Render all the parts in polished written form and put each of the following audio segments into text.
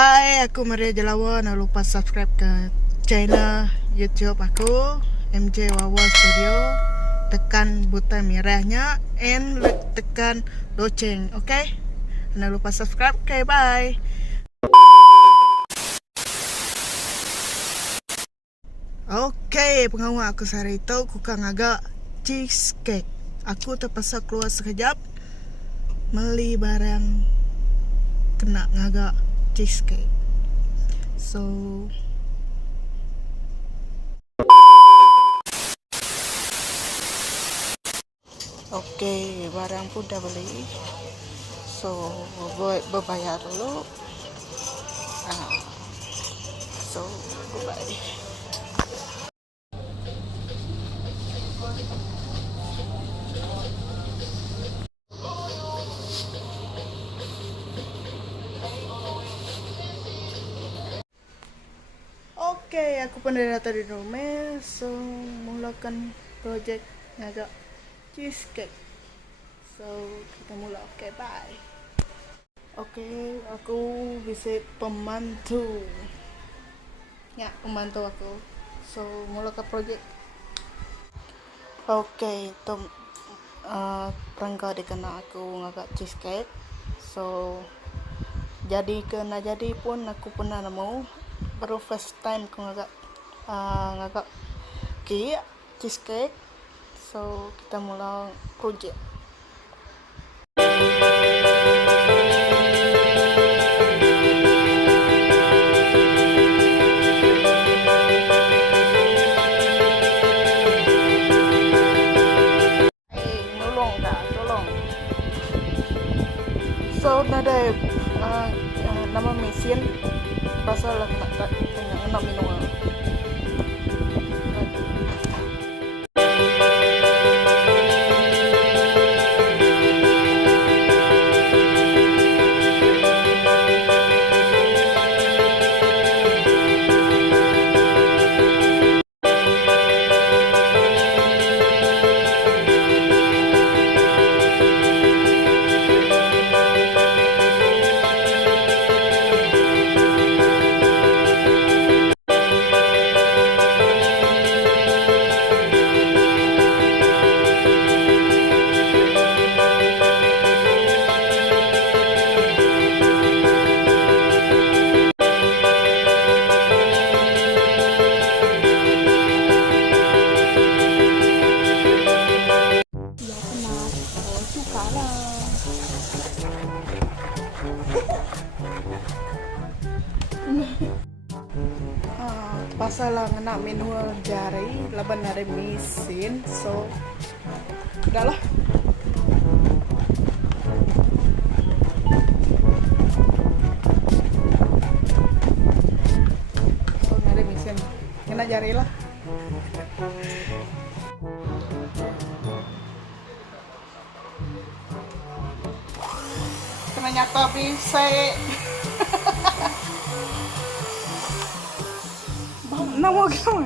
Hai, aku Maria Jalawa. Jangan lupa subscribe ke channel YouTube aku, MJ Wawa Studio. Tekan butang merahnya and tekan lonceng, okay? Jangan lupa subscribe. Okay, bye. Okay, pengawal aku sehari itu kukang agak cheesecake. Aku terpaksa keluar sekejap beli barang kena ngagak cheesecake. So okay, barang pun dah beli. So berbayar dulu. So goodbye. Okay, aku pun dah datang di rumah. So mulakan projek ngagak cheesecake. So kita mula. Okay, bye. Okay, aku visit pembantu. Ya, pembantu aku. So mulakan projek. Okay, perangkat dikena aku ngagak cheesecake. So jadi kena jadi pun aku pernah nemu baru first time aku ngagak cheesecake. So kita mula projek. Tolong. So nada nama mesin pasal nak minum. Pasal lah nak manual jari laban ada mesin. So udahlah. So ada mesin kena jari lah. Kena nyata bisa. Nama gimana?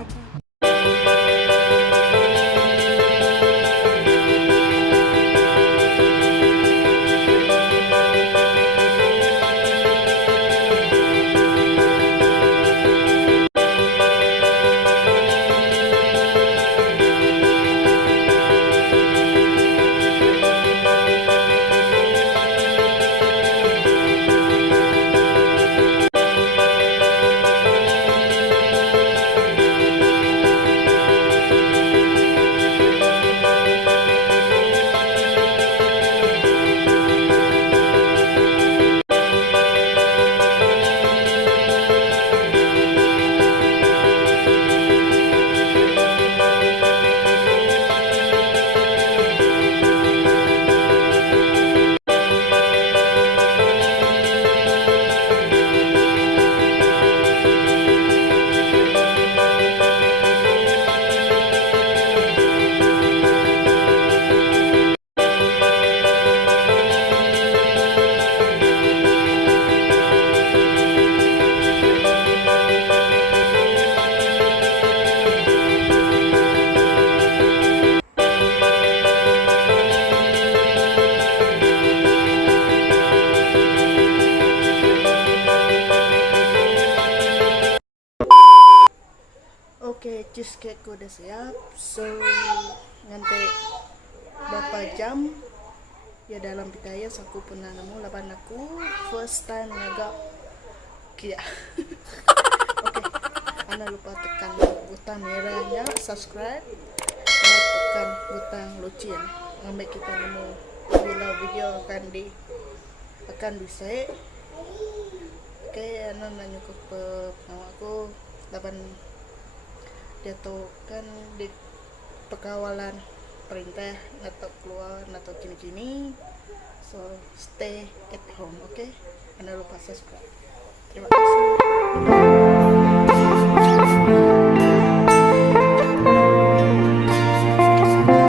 Oke, cheesecake ku udah siap. So, nanti berapa jam ya dalam pitaya aku pernah nemu lapan aku first time ngagak kia. Oke, anda lupa tekan butang merahnya subscribe, tekan butang lonceng sampai kita nemu bila video akan bisa. Oke, anda nanya ke nama aku lapan dia tuh kan di pekawalan perintah atau keluar atau gini-gini, so stay at home. Oke, anda lupa subscribe. Terima kasih.